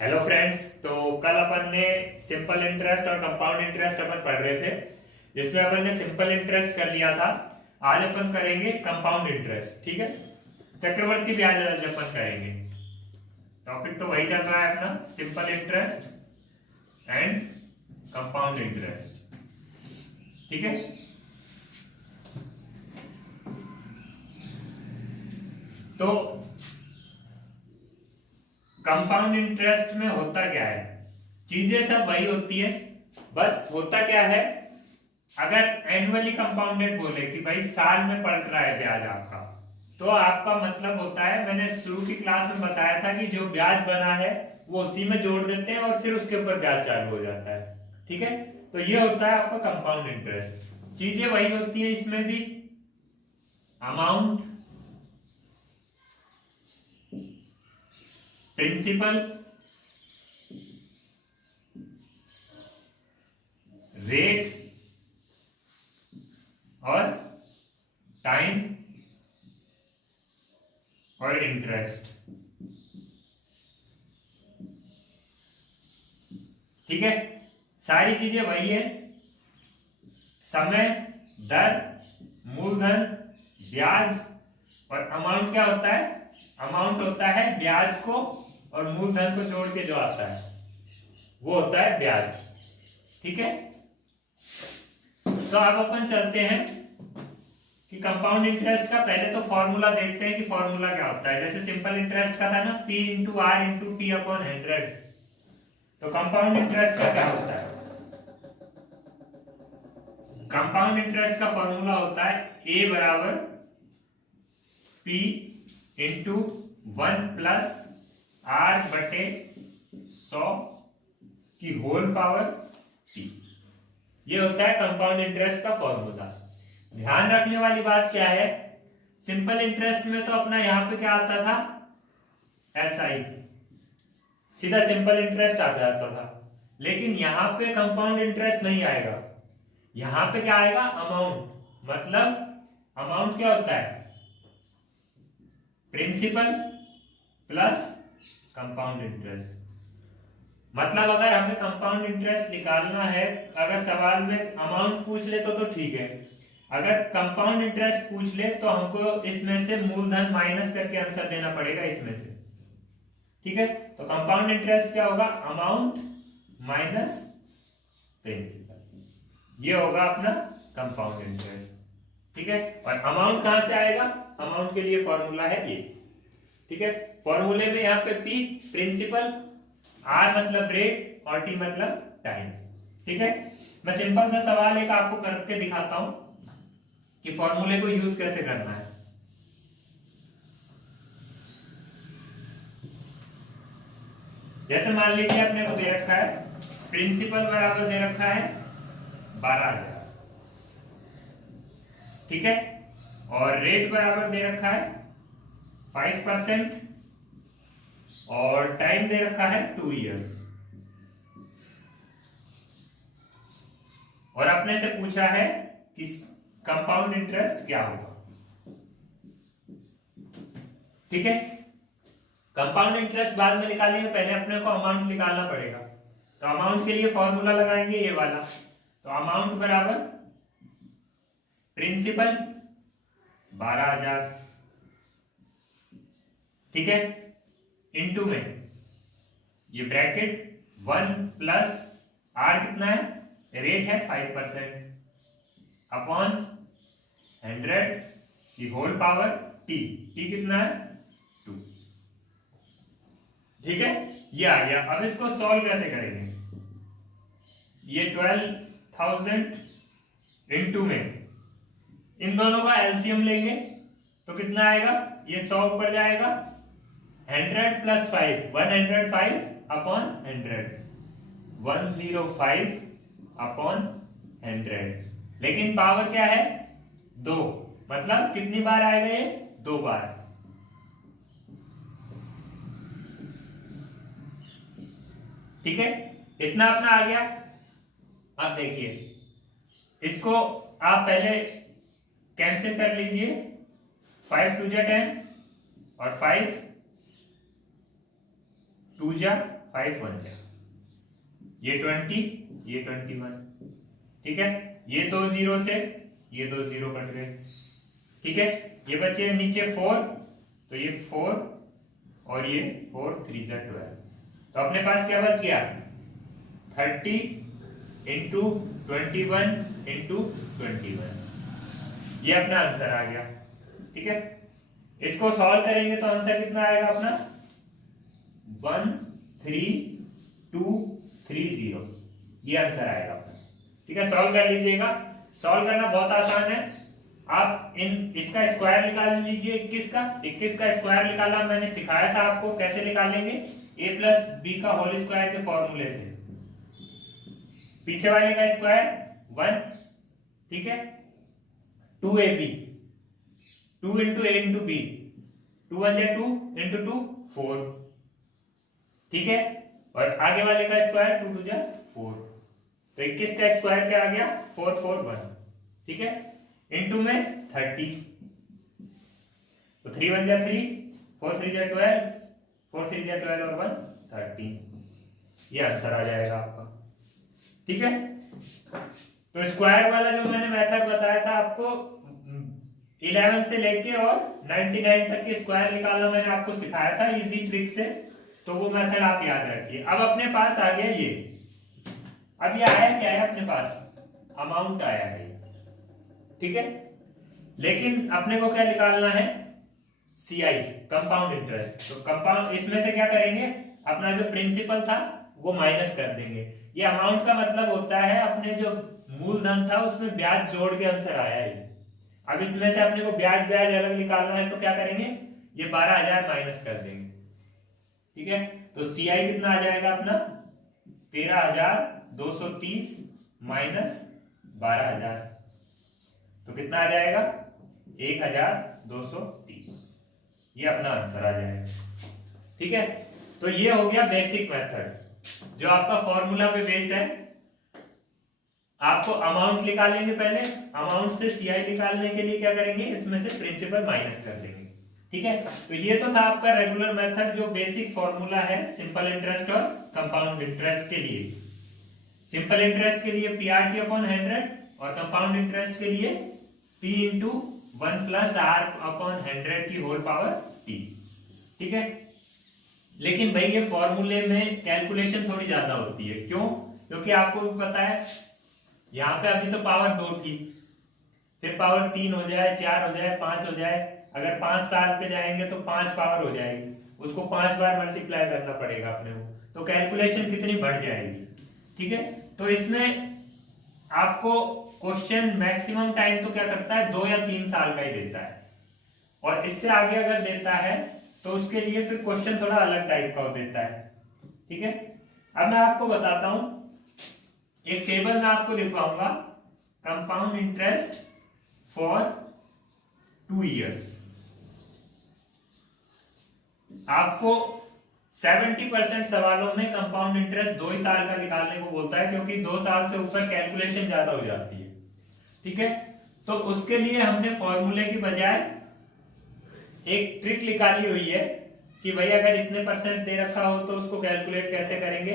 Hello friends. तो कल अपन ने सिंपल इंटरेस्ट और कंपाउंड इंटरेस्ट अपन पढ़ रहे थे, जिसमें अपन ने सिंपल इंटरेस्ट कर लिया था। आज अपन करेंगे कंपाउंड इंटरेस्ट। ठीक है, चक्रवर्ती ब्याज आज अपन करेंगे। टॉपिक तो वही चल रहा है अपना, simple interest and compound interest. ठीक है, तो कंपाउंड इंटरेस्ट में होता क्या है, चीजें सब वही होती है। बस होता क्या है, अगर एनुअली कंपाउंडेड बोले कि भाई साल में पड़ रहा है ब्याज आपका, तो आपका मतलब होता है, मैंने शुरू की क्लास में बताया था कि जो ब्याज बना है वो उसी में जोड़ देते हैं और फिर उसके ऊपर ब्याज चालू हो जाता है। ठीक है, तो ये होता है आपका कंपाउंड इंटरेस्ट। चीजें वही होती है इसमें भी, अमाउंट, प्रिंसिपल, रेट और टाइम और इंटरेस्ट। ठीक है, सारी चीजें वही है। समय, दर, मूलधन, ब्याज और अमाउंट क्या होता है, अमाउंट होता है ब्याज को और मूलधन को जोड़ के जो आता है वो होता है ब्याज। ठीक है, तो अब अपन चलते हैं कि कंपाउंड इंटरेस्ट का पहले तो फॉर्मूला देखते हैं कि फॉर्मूला क्या होता है। जैसे सिंपल इंटरेस्ट का था ना, P into R into T upon 100, तो कंपाउंड इंटरेस्ट का क्या होता है, कंपाउंड इंटरेस्ट का फॉर्मूला होता है A बराबर P इंटू 1 प्लस आर बटे 100 की होल पावर T। ये होता है कंपाउंड इंटरेस्ट का फॉर्मूला। ध्यान रखने वाली बात क्या है, सिंपल इंटरेस्ट में तो अपना यहां पे क्या आता था, SI, सीधा सिंपल इंटरेस्ट आ जाता था। लेकिन यहां पे कंपाउंड इंटरेस्ट नहीं आएगा, यहां पे क्या आएगा, अमाउंट। मतलब अमाउंट क्या होता है, प्रिंसिपल प्लस कंपाउंड इंटरेस्ट। मतलब अगर हमें कंपाउंड इंटरेस्ट निकालना है, अगर सवाल में अमाउंट पूछ ले तो ठीक है, अगर कंपाउंड इंटरेस्ट पूछ ले तो हमको इसमें से मूलधन माइनस करके आंसर देना पड़ेगा इसमें से। ठीक है, तो कंपाउंड इंटरेस्ट क्या होगा, अमाउंट माइनस प्रिंसिपल, ये होगा अपना कंपाउंड इंटरेस्ट। ठीक है, और अमाउंट कहां से आएगा, अमाउंट के लिए फॉर्मूला है ये। ठीक है, फॉर्मूले में यहाँ पे P प्रिंसिपल, R मतलब रेट और T मतलब टाइम। ठीक है, मैं सिंपल सा सवाल एक आपको करके दिखाता हूं कि फॉर्मूले को यूज कैसे करना है। जैसे मान लीजिए अपने को दे रखा है प्रिंसिपल बराबर दे रखा है 12,000। ठीक है, और रेट बराबर दे रखा है 5% और टाइम दे रखा है 2 इयर्स। और अपने से पूछा है कि कंपाउंड इंटरेस्ट क्या होगा। ठीक है, कंपाउंड इंटरेस्ट बाद में निकालेंगे, पहले अपने को अमाउंट निकालना पड़ेगा। तो अमाउंट के लिए फॉर्मूला लगाएंगे ये वाला, तो अमाउंट बराबर प्रिंसिपल 12,000, ठीक है, इनटू में ये ब्रैकेट 1 प्लस आर कितना है, रेट है 5%, अपॉन 100 की होल पावर टी, टी कितना है 2। ठीक है, ये आ गया। अब इसको सॉल्व कैसे करेंगे, ये 12,000 इनटू में इन दोनों का एलसीएम लेंगे तो कितना आएगा, ये 100 ऊपर जाएगा, 100 प्लस 5 105 अपॉन 100, 105 अपॉन 100। लेकिन पावर क्या है 2, मतलब कितनी बार आएगा ये, 2 बार। ठीक है, इतना अपना आ गया। अब देखिए इसको आप पहले कैंसिल कर लीजिए, 5 2 जा 10 और 5 2 जा 5 1 जा, ये 20, ये 21, ठीक है। ये दो जीरो से ये दो जीरो कट गए, ठीक है। ये बचे नीचे 4, तो ये 4 और ये 4 3 जा 12, तो अपने पास क्या बच गया 30 इंटू 21 इंटू 21, ये अपना आंसर आ गया, ठीक है। इसको सॉल्व करेंगे तो आंसर कितना आएगा अपना 13230, ये आंसर आएगा अपना, ठीक है। सॉल्व कर लीजिएगा, सॉल्व करना बहुत आसान है। आप इसका स्क्वायर निकाल लीजिए, 21 का स्क्वायर निकालना मैंने सिखाया था आपको, कैसे निकालेंगे a प्लस बी का होल स्क्वायर के फॉर्मूले से। पीछे वाले का स्क्वायर 1, ठीक है, 2ab, 2 इंटू ए इंटू बी, 2 1 जा 2 इंटू 2 4, ठीक है। और आगे वाले का स्क्वायर 2 2 जा 4, तो 21 का स्क्वायर क्या आ गया 441, ठीक है, इंटू में 30, तो 3 1 जा 3, 4 3 जा 12, 4 3 जा 12 और 1 13, ये आंसर आ जाएगा आपका, ठीक है। तो स्क्वायर वाला जो मैंने मेथड बताया था आपको 11 से लेके और 99 तक के स्क्वायर निकालना मैंने आपको सिखाया था इजी ट्रिक से, तो वो मेथड आप याद रखिए। अब अपने पास आ गया ये, अब ये आया क्या है अपने पास अमाउंट आया है, ठीक है। लेकिन अपने को क्या निकालना है CI कंपाउंड इंटरेस्ट, तो कंपाउंड इसमें से क्या करेंगे अपना जो प्रिंसिपल था वो माइनस कर देंगे। ये अमाउंट का मतलब होता है अपने जो मूलधन था उसमें ब्याज जोड़ के आंसर आया है। अब इसमें से अपने को ब्याज अलग निकालना है, तो क्या करेंगे ये 12,000 माइनस कर देंगे, ठीक है। तो CI कितना आ जाएगा अपना 13,230 माइनस 12,000, तो कितना आ जाएगा 1,230, ये अपना आंसर आ जाएगा, ठीक है। तो ये हो गया बेसिक मेथड जो आपका फॉर्मूला पे बेस है। आपको अमाउंट निकालेंगे, पहले अमाउंट से CI निकालने के लिए क्या करेंगे इसमें से प्रिंसिपल माइनस कर देंगे, ठीक है। तो ये तो था आपका रेगुलर मेथड जो बेसिक फॉर्मूला है सिंपल इंटरेस्ट और कंपाउंड इंटरेस्ट के लिए। सिंपल इंटरेस्ट के लिए PRT अपॉन 100 और कंपाउंड इंटरेस्ट के लिए P into 1 plus R upon 100 की होल पावर T, ठीक है। लेकिन भाई ये फॉर्मूले में कैलकुलेशन थोड़ी ज्यादा होती है, क्यों? क्योंकि आपको भी पता है यहाँ पे अभी तो पावर 2 थी, फिर पावर 3 हो जाए, 4 हो जाए, 5 हो जाए, अगर 5 साल पे जाएंगे तो 5 पावर हो जाएगी, उसको 5 बार मल्टीप्लाई करना पड़ेगा अपने को, तो कैलकुलेशन कितनी बढ़ जाएगी, ठीक है। तो इसमें आपको क्वेश्चन मैक्सिमम टाइम तो क्या करता है 2 या 3 साल का ही देता है, और इससे आगे अगर देता है तो उसके लिए फिर क्वेश्चन थोड़ा अलग टाइप का देता है, ठीक है। अब मैं आपको बताता हूं, एक टेबल में आपको लिखवाऊंगा कंपाउंड इंटरेस्ट फॉर 2 इयर्स। आपको 70% सवालों में कंपाउंड इंटरेस्ट 2 ही साल का निकालने को बोलता है, क्योंकि 2 साल से ऊपर कैलकुलेशन ज्यादा हो जाती है, ठीक है। तो उसके लिए हमने फॉर्मूले की बजाय एक ट्रिक निकाली हुई है कि भाई अगर इतने % दे रखा हो तो उसको कैलकुलेट कैसे करेंगे,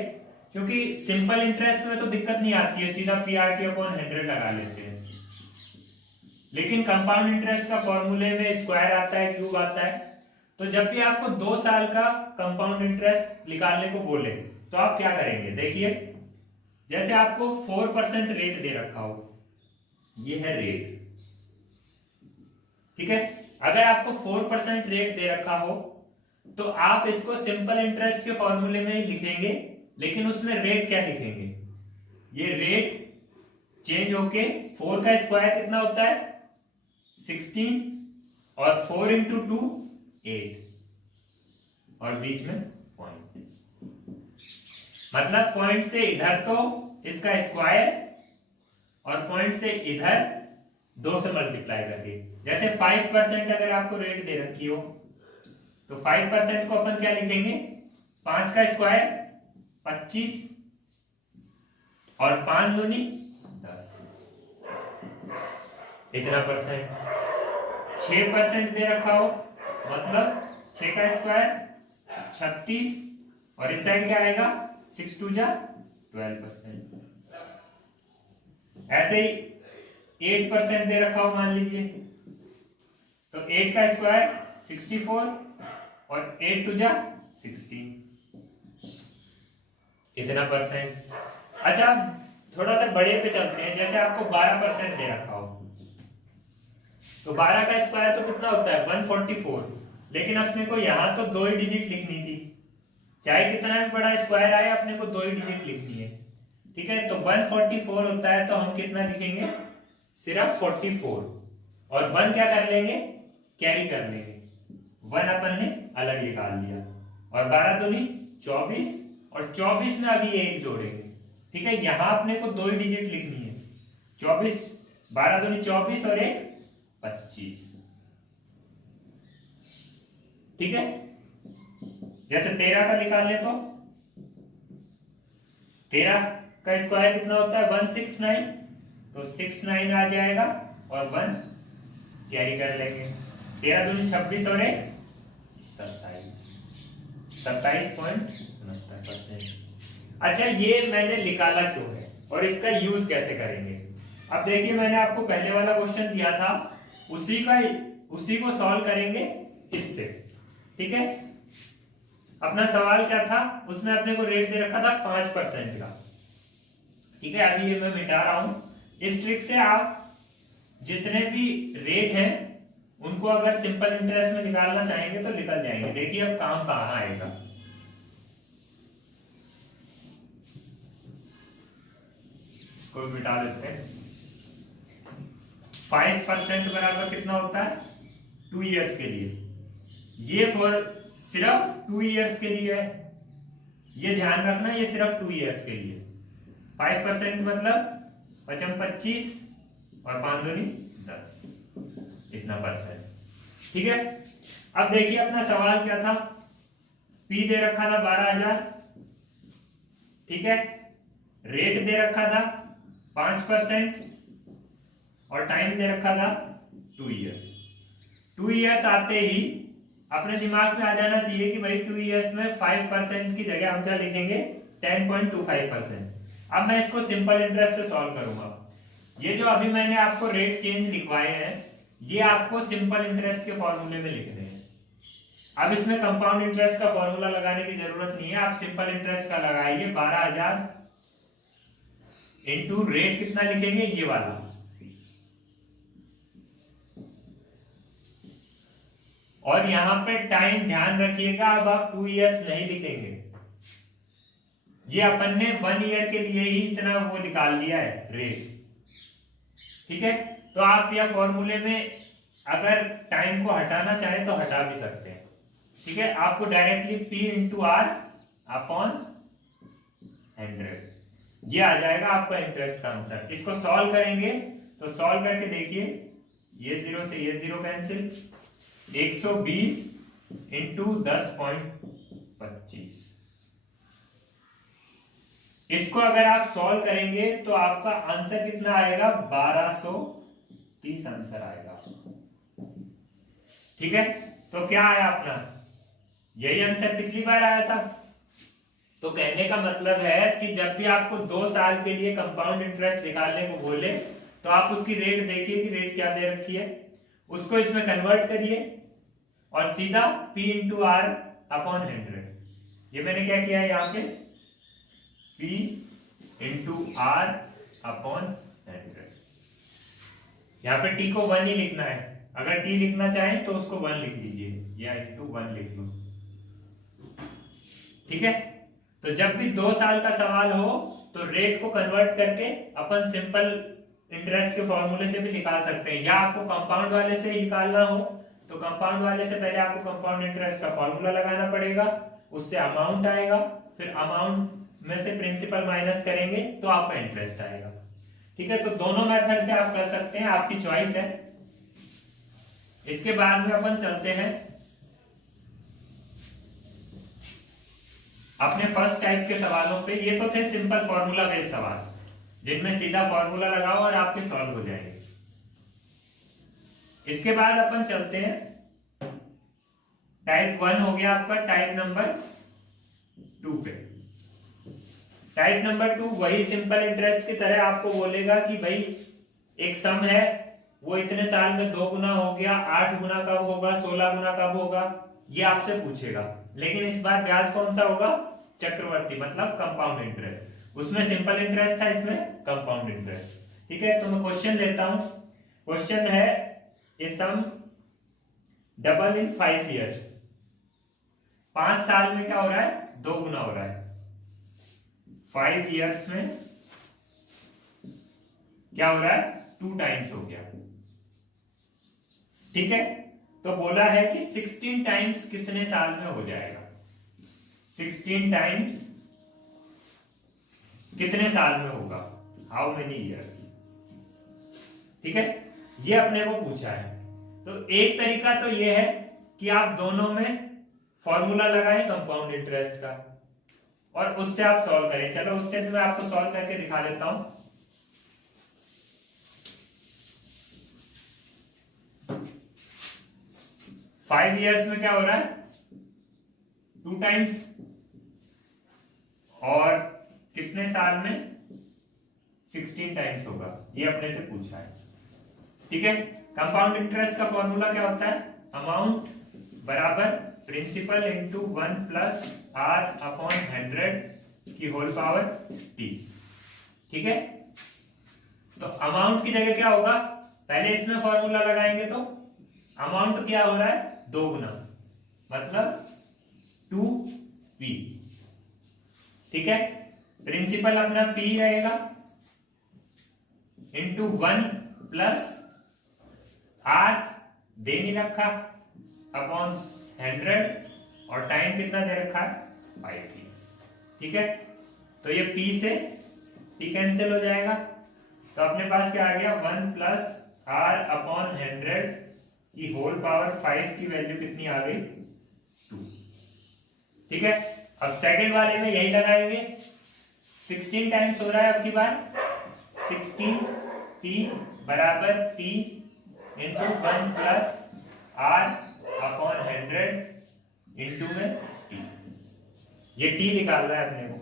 क्योंकि सिंपल इंटरेस्ट में तो दिक्कत नहीं आती है, सीधा PRT अपॉन 100 लगा लेते हैं। लेकिन कंपाउंड इंटरेस्ट का फॉर्मूले में स्क्वायर आता है, क्यूब आता है, तो जब भी आपको 2 साल का कंपाउंड इंटरेस्ट निकालने को बोले तो आप क्या करेंगे, देखिए जैसे आपको 4% रेट दे रखा हो, ये है रेट, ठीक है। अगर आपको 4% रेट दे रखा हो तो आप इसको सिंपल इंटरेस्ट के फॉर्मूले में ही लिखेंगे, लेकिन उसमें रेट क्या लिखेंगे, ये रेट चेंज होके 4 का स्क्वायर कितना होता है 16 और 4 इंटू 2 8 और बीच में पॉइंट, मतलब पॉइंट से इधर तो इसका स्क्वायर और पॉइंट से इधर 2 से मल्टीप्लाई करके। जैसे 5% अगर आपको रेट दे रखी हो तो 5% को अपन क्या लिखेंगे, 5 का स्क्वायर 25 और 5 दूनी 10, इतना %। 6% दे रखा हो मतलब 6 का स्क्वायर 36 और इस साइड क्या आएगा 6 2 जा 12%। ऐसे ही 8% दे रखा हो मान लीजिए, तो 8 का स्क्वायर 64 और 8 2 जा 16, इतना परसेंट। अच्छा थोड़ा सा बड़े पे चलते हैं, जैसे आपको 12% दे रखा हो, तो 12 का स्क्वायर तो कितना होता है 144, लेकिन अपने को यहाँ तो 2 ही डिजिट लिखनी थी, चाहे कितना भी बड़ा स्क्वायर आए अपने को 2 ही डिजिट लिखनी है, ठीक है। तो 144 होता है, तो हम कितना लिखेंगे सिर्फ 44, और 1 क्या कर लेंगे कैरी कर लेंगे, 1 अपन ने अलग निकाल लिया, और 12 दूनी 24, और 24 में अभी 1 जोड़ेंगे, ठीक है। यहां अपने को 2 ही डिजिट लिखनी है, 24, 12 दूनी 24 और 1 25, ठीक है। जैसे 13 का निकाल ले तो 13 का स्क्वायर कितना होता है 169, तो 69 आ जाएगा, और 1 कैरी कर लेंगे, 13 दूनी 26 और 1 27.69%। अच्छा ये मैंने निकाला क्यों है और इसका यूज कैसे करेंगे। अब देखिए मैंने आपको पहले वाला क्वेश्चन दिया था, उसी को सॉल्व करेंगे इससे, ठीक है। अपना सवाल क्या था, उसमें अपने को रेट दे रखा था 5% का, ठीक है। अभी ये मैं मिटा रहा हूं। इस ट्रिक से आप जितने भी रेट हैं उनको अगर सिंपल इंटरेस्ट में निकालना चाहेंगे तो निकल जाएंगे। देखिए अब काम कहां आएगा, इसको मिटा देते हैं। 5% बराबर कितना होता है 2 इयर्स के लिए, ये फॉर सिर्फ 2 इयर्स के लिए है, ये ध्यान रखना, ये सिर्फ 2 इयर्स के लिए। 5% मतलब 25 और 5 दूनी 10, इतना परसेंट, ठीक है। अब देखिए अपना सवाल क्या था, पी दे रखा था 12,000, ठीक है। रेट दे रखा था 5% और टाइम दे रखा था 2 इयर्स। 2 इयर्स आते ही अपने दिमाग में आ जाना चाहिए कि भाई 2 इयर्स में 5% की जगह हम क्या लिखेंगे 10.25%। अब मैं इसको सिंपल इंटरेस्ट से सॉल्व करूंगा। ये जो अभी मैंने आपको रेट चेंज लिखवाए हैं ये आपको सिंपल इंटरेस्ट के फॉर्मूले में लिखने हैं। अब इसमें कंपाउंड इंटरेस्ट का फॉर्मूला लगाने की जरूरत नहीं है, आप सिंपल इंटरेस्ट का लगाइए। 12,000 इंटू रेट कितना लिखेंगे ये वाला, और यहां पे टाइम ध्यान रखिएगा, अब आप 2 इयर्स नहीं लिखेंगे, ये अपन ने 1 ईयर के लिए ही इतना वो निकाल लिया है रेट, ठीक है। तो आप यह फॉर्मूले में अगर टाइम को हटाना चाहे तो हटा भी सकते हैं, ठीक है। आपको directly P into R upon 100 ये आ जाएगा आपका इंटरेस्ट का आंसर। इसको सॉल्व करेंगे तो सॉल्व करके देखिए, ये 0 से ये 0 कैंसिल, 120 इंटू 10.25, इसको अगर आप सॉल्व करेंगे तो आपका आंसर कितना आएगा 1230 आंसर आएगा, ठीक है। तो क्या आया अपना, यही आंसर पिछली बार आया था। तो कहने का मतलब है कि जब भी आपको 2 साल के लिए कंपाउंड इंटरेस्ट निकालने को बोले तो आप उसकी रेट देखिए कि रेट क्या दे रखी है, उसको इसमें कन्वर्ट करिए और सीधा P इंटू आर अपॉन 100। ये मैंने क्या किया है यहाँ पे P इंटू आर अपॉन 100। यहाँ पे T को 1 ही लिखना है, अगर T लिखना चाहें तो उसको 1 लिख लीजिए या इंटू 1 लिख लो, ठीक है। तो जब भी 2 साल का सवाल हो तो रेट को कन्वर्ट करके अपन सिंपल इंटरेस्ट के फॉर्मूले से भी निकाल सकते हैं, या आपको कंपाउंड वाले से ही निकालना हो तो कंपाउंड वाले से पहले आपको कंपाउंड इंटरेस्ट का फॉर्मूला लगाना पड़ेगा, उससे अमाउंट आएगा, फिर अमाउंट में से प्रिंसिपल माइनस करेंगे तो आपका इंटरेस्ट आएगा, ठीक है। तो दोनों मेथड से आप कर सकते हैं, आपकी चॉइस है। इसके बाद में अपन चलते हैं अपने फर्स्ट टाइप के सवालों पे। ये तो थे सिंपल फॉर्मूला बेस्ड सवाल जिनमें सीधा फॉर्मूला लगाओ और आपके सॉल्व हो जाएंगे। इसके बाद अपन चलते हैं टाइप 1 हो गया आपका, टाइप नंबर 2 पे। टाइप नंबर 2 वही सिंपल इंटरेस्ट की तरह आपको बोलेगा कि भाई एक सम है, वो इतने साल में 2 गुना हो गया, 8 गुना कब होगा, 16 गुना कब होगा, ये आपसे पूछेगा। लेकिन इस बार ब्याज कौन सा होगा, चक्रवर्ती, मतलब कंपाउंड इंटरेस्ट। उसमें सिंपल इंटरेस्ट था, इसमें कंपाउंड इंटरेस्ट। ठीक है, तो मैं क्वेश्चन लेता हूं। क्वेश्चन है ए सम डबल इन 5 ईयर्स। 5 साल में क्या हो रहा है, 2 गुना हो रहा है। 5 ईयर्स में क्या हो रहा है, 2 टाइम्स हो गया। ठीक है, तो बोला है कि 16 टाइम्स कितने साल में हो जाएगा। 16 टाइम्स कितने साल में होगा, हाउ मेनी ईयर्स। ठीक है, ये अपने को पूछा है। तो एक तरीका तो ये है कि आप दोनों में फॉर्मूला लगाएं कंपाउंड इंटरेस्ट का और उससे आप सॉल्व करें। चलो उससे भी मैं आपको सॉल्व करके दिखा देता हूं। फाइव ईयर्स में क्या हो रहा है, 2 टाइम्स, और कितने साल में 16 टाइम्स होगा, ये अपने से पूछा है। ठीक है, कंपाउंड इंटरेस्ट का फॉर्मूला क्या होता है, अमाउंट बराबर principal into 1 plus R upon 100 की होल पावर टी। ठीक है, तो अमाउंट की जगह क्या होगा, पहले इसमें फॉर्मूला लगाएंगे तो अमाउंट क्या हो रहा है, 2 गुना, मतलब 2p। ठीक है, प्रिंसिपल अपना p रहेगा इंटू 1 प्लस आर दे नहीं रखा अपॉन 100 और टाइम कितना दे रखा है, 5 years। ठीक है, तो ये p से p कैंसिल हो जाएगा, तो अपने पास क्या आ गया, 1 प्लस आर अपॉन 100 की होल पावर 5 की वैल्यू कितनी आ गई, 2। ठीक है, अब सेकंड वाले में यही लगाएंगे। 16 टाइम्स हो रहा है, अब की बार 16p बराबर p into 1 plus R upon 100 into में t। ये t निकालना है अपने को।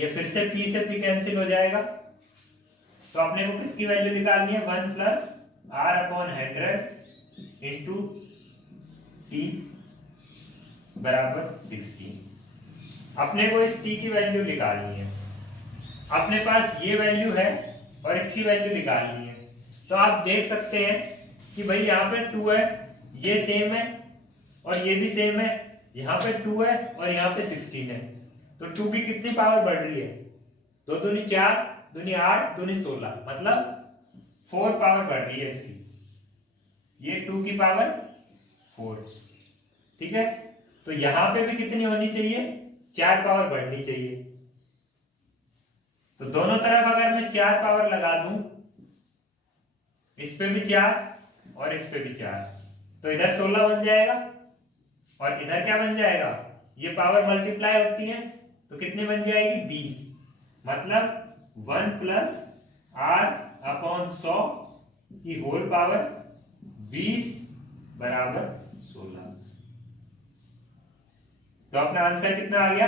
ये फिर से p से p कैंसिल हो जाएगा, तो अपने को किसकी वैल्यू निकालनी है, 1 plus R upon 100 into t बराबर 16। अपने को इस t की वैल्यू निकालनी है। अपने पास ये वैल्यू है और इसकी वैल्यू निकालनी है। तो आप देख सकते हैं कि भाई यहाँ पे 2 है, ये सेम है और ये भी सेम है, यहाँ पे 2 है और यहाँ पे 16 है। तो 2 की कितनी पावर बढ़ रही है, 2 दूनी 4, दूनी 8, दूनी 16, मतलब 4 पावर बढ़ रही है इसकी। ये 2 की पावर 4। ठीक है, तो यहां पे भी कितनी होनी चाहिए, 4 पावर बढ़नी चाहिए। तो दोनों तरफ अगर मैं 4 पावर लगा दूं, इस पे भी 4 और इस पे भी 4, तो इधर 16 बन जाएगा और इधर क्या बन जाएगा, ये पावर मल्टीप्लाई होती है तो कितनी बन जाएगी, 20। मतलब 1 प्लस आर अपॉन 100 की होल पावर 20 बराबर 16। तो अपना आंसर कितना आ गया,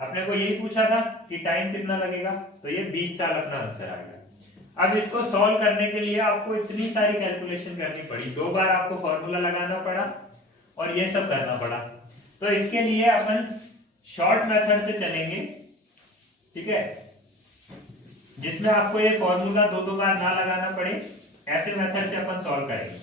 अपने को यही पूछा था कि टाइम कितना लगेगा, तो ये 20 साल अपना आंसर आ गया। अब इसको सॉल्व करने के लिए आपको इतनी सारी कैलकुलेशन करनी पड़ी, 2 बार आपको फॉर्मूला लगाना पड़ा और ये सब करना पड़ा। तो इसके लिए अपन शॉर्ट मेथड से चलेंगे। ठीक है, जिसमें आपको ये फॉर्मूला 2 बार ना लगाना पड़े, ऐसे मेथड से अपन सॉल्व करेंगे।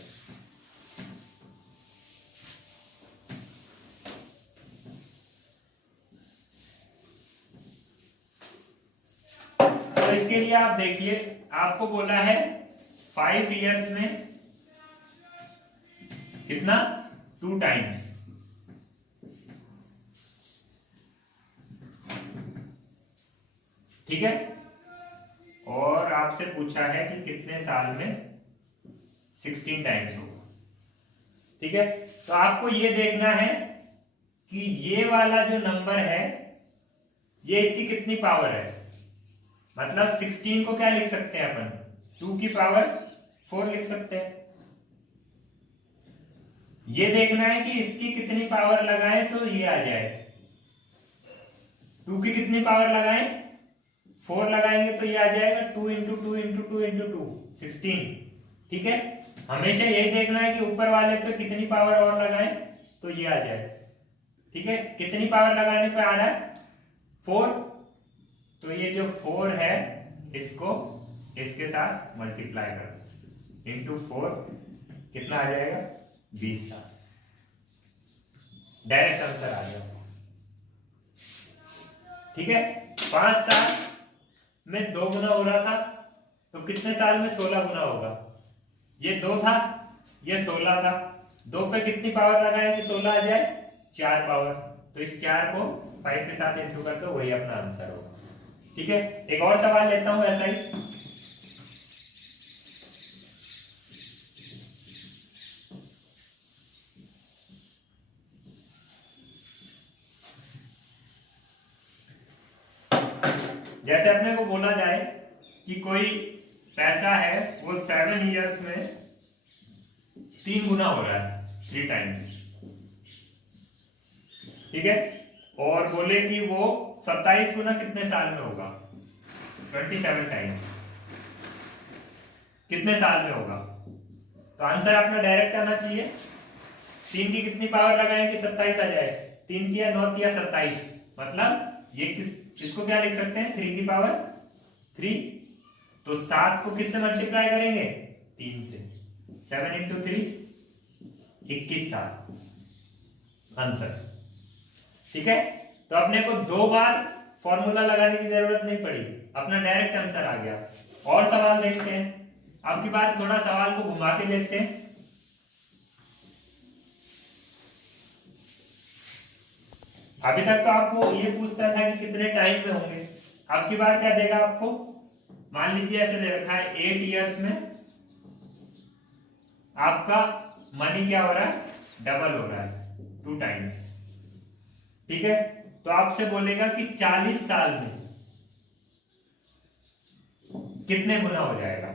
तो इसके लिए आप देखिए, आपको बोला है 5 ईयर्स में कितना, 2 टाइम्स। ठीक है, और आपसे पूछा है कि कितने साल में 16 टाइम्स होगा। ठीक है, तो आपको ये देखना है कि ये वाला जो नंबर है, ये इसकी कितनी पावर है। मतलब 16 को क्या लिख सकते हैं अपन, 2 की पावर 4 लिख सकते हैं। ये देखना है कि इसकी कितनी पावर लगाएं तो ये आ जाए, 2 की कितनी पावर लगाएं, 4 लगाएंगे तो ये आ जाएगा 2 इंटू 2 इंटू 2 इंटू 2 16। ठीक है, हमेशा यही देखना है कि ऊपर वाले पे कितनी पावर और लगाएं तो ये आ जाए। ठीक है, कितनी पावर लगाने पे आ रहा है 4, तो ये जो 4 है इसको इसके साथ मल्टीप्लाई कर दो इंटू 4, कितना आ जाएगा 20 का। डायरेक्ट आंसर आ गया। ठीक है, 5 साल में 2 गुना हो रहा था तो कितने साल में 16 गुना होगा। ये 2 था, ये 16 था, 2 पे कितनी पावर लगाएंगे 16 आ जाए 4 पावर, तो इस 4 को 5 के साथ इंटू कर दो, वही अपना आंसर होगा। ठीक है, एक और सवाल लेता हूं ऐसा ही। जैसे अपने को बोला जाए कि कोई पैसा है वो 7 इयर्स में 3 गुना हो रहा है, 3 टाइम्स। ठीक है, और बोले कि वो 27 गुना कितने साल में होगा, 27 टाइम्स कितने साल में होगा। तो आंसर अपना डायरेक्ट आना चाहिए। 3 की कितनी पावर लगाएंगे 27 आ जाए, 3 किया 9 किया 27, मतलब ये इसको क्या लिख सकते हैं 3 की पावर 3। तो 7 को किससे मल्टीप्लाई करेंगे 3 से, 7 इंटू 3 21 साल आंसर। ठीक है, तो अपने को 2 बार फॉर्मूला लगाने की जरूरत नहीं पड़ी, अपना डायरेक्ट आंसर आ गया। और सवाल देखते हैं, अब की बार थोड़ा सवाल को घुमा के देखते हैं। अभी तक तो आपको ये पूछता था कि कितने टाइम में होंगे, अब की बार क्या देगा आपको, मान लीजिए ऐसे दे रखा है 8 इयर्स में आपका मनी क्या हो रहा है, डबल हो रहा है 2 टाइम्स। ठीक है, तो आपसे बोलेगा कि 40 साल में कितने गुना हो जाएगा।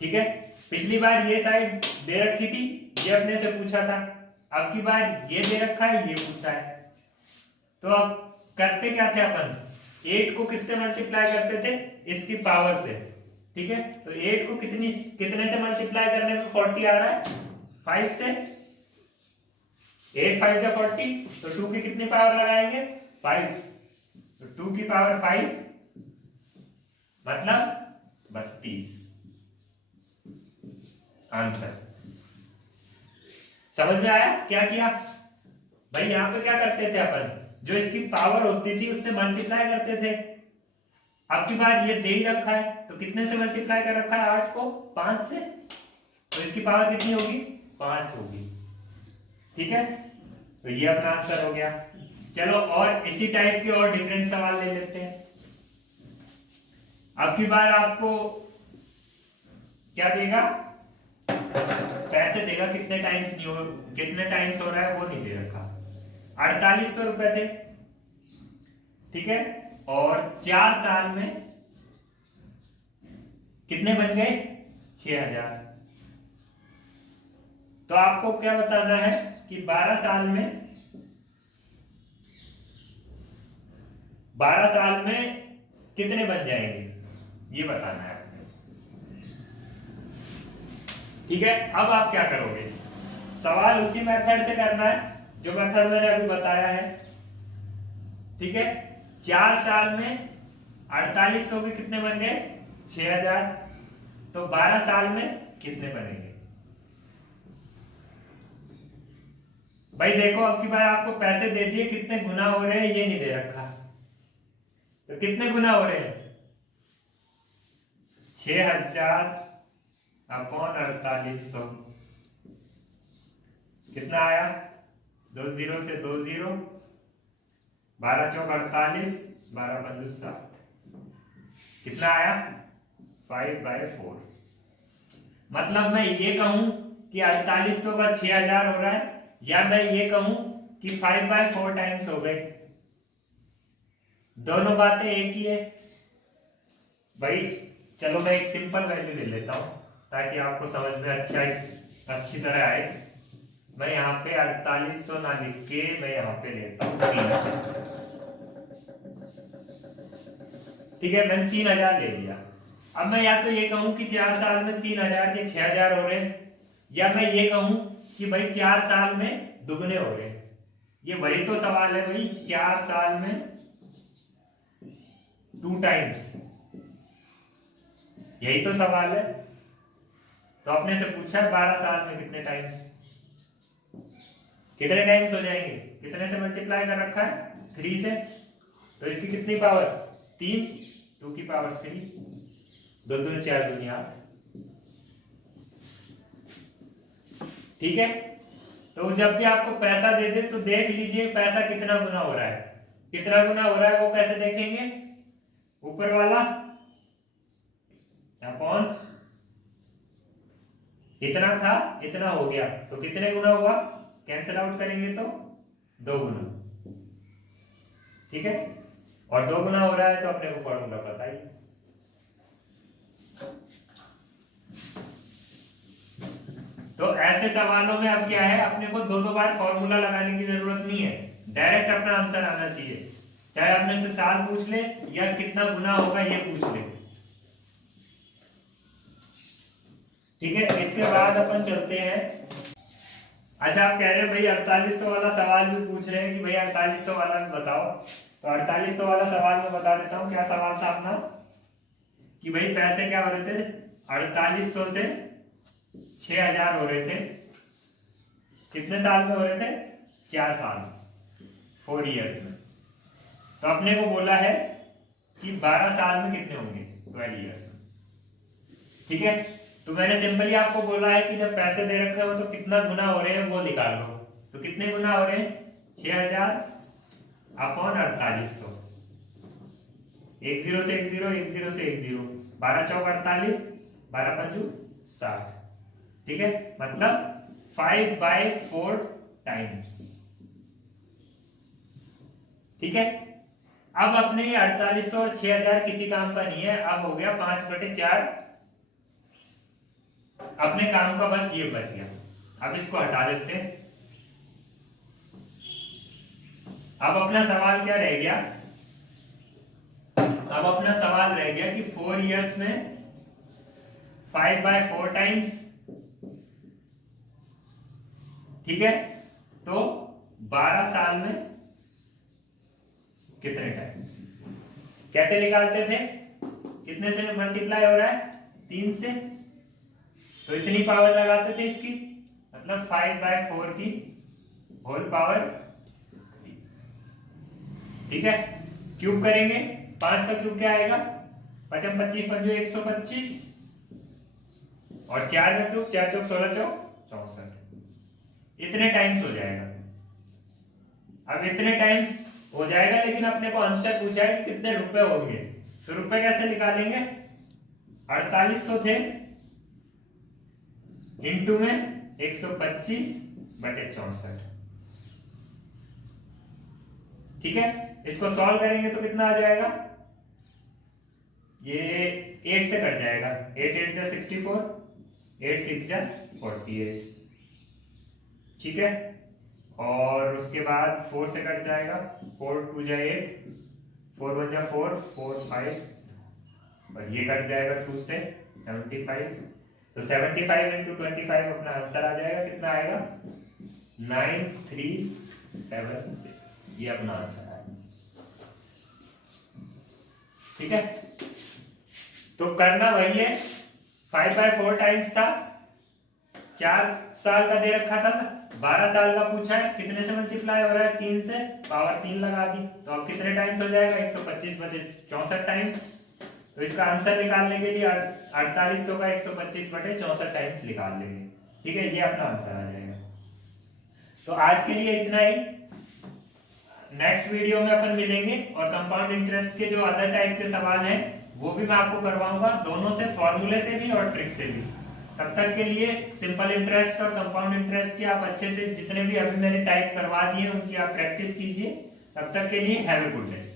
ठीक है, पिछली बार ये साइड दे रखी थी, ये अपने से पूछा था, अब की बार ये दे रखा है, ये पूछा है। तो अब करते क्या थे अपन, 8 को किससे मल्टीप्लाई करते थे, इसकी पावर से। ठीक है, तो 8 को कितने से मल्टीप्लाई करने में 40 आ रहा है, 5 से। 8 5 40, तो 2 की कितनी पावर लगाएंगे 5, तो 2 की पावर 5 मतलब 32 आंसर। समझ में आया क्या किया भाई। यहां पे क्या करते थे अपन, जो इसकी पावर होती थी उससे मल्टीप्लाई करते थे। अब की बार ये दे ही रखा है, तो कितने से मल्टीप्लाई कर रखा है 8 को 5 से, तो इसकी पावर कितनी होगी 5 होगी। ठीक है, तो ये अपना आंसर हो गया। चलो और इसी टाइप के और डिफरेंट सवाल ले लेते हैं। अब की बार आपको क्या देगा, पैसे देगा, कितने टाइम्स नहीं हो, कितने टाइम्स हो रहा है वो नहीं दे रखा। 4800 रुपए थे। ठीक है, और 4 साल में कितने बन गए 6000। तो आपको क्या बताना है कि 12 साल में कितने बन जाएंगे, ये बताना है। ठीक है, अब आप क्या करोगे, सवाल उसी मेथड से करना है जो मेथड मैंने अभी बताया है। ठीक है, 4 साल में 4800 के कितने बन गए 6000, तो 12 साल में कितने बनेंगे। भाई देखो, अब की बार आपको पैसे दे दिए, कितने गुना हो रहे हैं ये नहीं दे रखा, तो कितने गुना हो रहे हैं 6000 अपॉन 4800, कितना आया 2 0 से 2 0, 12 चौक 48, 12 पंजे 60, कितना आया 5/4। मतलब मैं ये कहूं कि 4800 का 6000 हो रहा है, या मैं ये कहूं कि 5/4 टाइम्स हो गए। दोनों बातें एक ही है भाई। चलो मैं एक सिंपल वैल्यू ले लेता हूं ताकि आपको समझ में अच्छी तरह आए। मैं यहाँ पे 4800 ना लिख के मैं यहाँ पे लेता हूँ 3000। ठीक है, मैंने 3000 ले लिया। अब मैं या तो ये कहूं कि 4 साल में 3000 के 6000 हो रहे हैं, या मैं ये कहूं कि भाई 4 साल में दुगने हो रहे हैं। ये वही तो सवाल है भाई, 4 साल में 2 टाइम्स, यही तो सवाल है। तो आपने से पूछा 12 साल में कितने टाइम्स, कितने टाइम्स हो जाएंगे, कितने से मल्टीप्लाई कर रखा है 3 से, तो इसकी कितनी पावर 3, 2 की पावर 3, 2 दूनी 4 दूनी 8। ठीक है, तो जब भी आपको पैसा दे दे तो देख लीजिए पैसा कितना गुना हो रहा है। कितना गुना हो रहा है वो कैसे देखेंगे, ऊपर वाला अपॉन इतना था इतना हो गया तो कितने गुना हुआ, कैंसिल आउट करेंगे तो 2 गुना। ठीक है, और 2 गुना हो रहा है तो अपने को फॉर्मूला पता ही। तो ऐसे सवालों में अब क्या है, अपने को 2-2 बार फॉर्मूला लगाने की जरूरत नहीं है, डायरेक्ट अपना आंसर आना चाहिए। चाहे आपने से साल पूछ ले या कितना गुना होगा ये पूछ ले। ठीक है, इसके बाद अपन चलते हैं। अच्छा, आप कह रहे हैं भाई 4800 वाला सवाल भी पूछ रहे हैं कि भाई 4800 वाला भी बताओ। तो 4800 वाला सवाल मैं बता देता हूँ क्या सवाल था अपना, कि भाई पैसे क्या हो रहे थे, 4800 से 6000 हो रहे थे, कितने साल में हो रहे थे, 4 साल, 4 इयर्स में। तो अपने को बोला है कि 12 साल में कितने होंगे, 12 इयर्स में। ठीक है, तो मैंने सिंपली आपको बोला है कि जब पैसे दे रखे हो तो कितना गुना हो रहे हैं वो निकाल लो। तो कितने गुना हो रहे हैं, 6000 अपॉन 4800, 10 से 10, 10 से 10, 12 चौक 48, 12 पंजू 60। ठीक है, मतलब 5/4 टाइम्स। ठीक है, अब अपने 4800 और 6000 किसी काम का नहीं है, अब हो गया 5/4, अपने काम का बस ये बच गया। अब इसको हटा देते हैं। अब अपना सवाल क्या रह गया, अब अपना सवाल रह गया कि 4 इयर्स में 5/4 टाइम्स। ठीक है, तो 12 साल में कितने टाइम्स, कैसे निकालते थे, कितने से मल्टीप्लाई हो रहा है, 3 से, तो इतनी पावर लगाते थे इसकी, मतलब 5/4 की होल पावर। ठीक है, क्यूब करेंगे, 5 का क्यूब क्या आएगा, 5 25 पंजो 125, और 4 का क्यूब 4 चौक 16 चौक 64, इतने टाइम्स हो जाएगा। अब इतने टाइम्स हो जाएगा, लेकिन अपने को आंसर पूछा है कि कितने रुपए होंगे। तो रुपए कैसे निकालेंगे, 4800 थे इंटू में 125/64। ठीक है, इसको सॉल्व करेंगे तो कितना आ जाएगा, ये 8 से कट जाएगा, 8 8 जा 64, 8 6 जा 48। ठीक है, और उसके बाद 4 से कट जाएगा, 4 2 जा 8, 4 1 जा 4, 4 5, और ये कट जाएगा 2 से 75। तो 75 इंटू 25 अपना आंसर आ जाएगा, कितना आएगा 9376, ये अपना आंसर है। ठीक है, तो करना वही है, 5/4 टाइम्स था, 4 साल का दे रखा था, 12 साल का पूछा है, कितने से मल्टीप्लाई हो रहा है, 3 से, पावर 3 लगा दी, तो अब कितने टाइम्स हो जाएगा, 125/64 टाइम्स। तो इसका आंसर निकालने के लिए 4800 का 125/64 टाइम्स निकाल लेंगे। ठीक है, ये अपना आंसर आ जाएगा। तो आज के लिए इतना ही, नेक्स्ट वीडियो में अपन मिलेंगे और कंपाउंड इंटरेस्ट के जो अदर टाइप के सवाल हैं वो भी मैं आपको करवाऊंगा, दोनों से, फॉर्मूले से भी और ट्रिक से भी। तब तक के लिए सिंपल इंटरेस्ट और कंपाउंड इंटरेस्ट की आप अच्छे से जितने भी अभी मैंने टाइप करवा दिए उनकी आप प्रैक्टिस कीजिए। तब तक के लिए हैव ए गुड डे।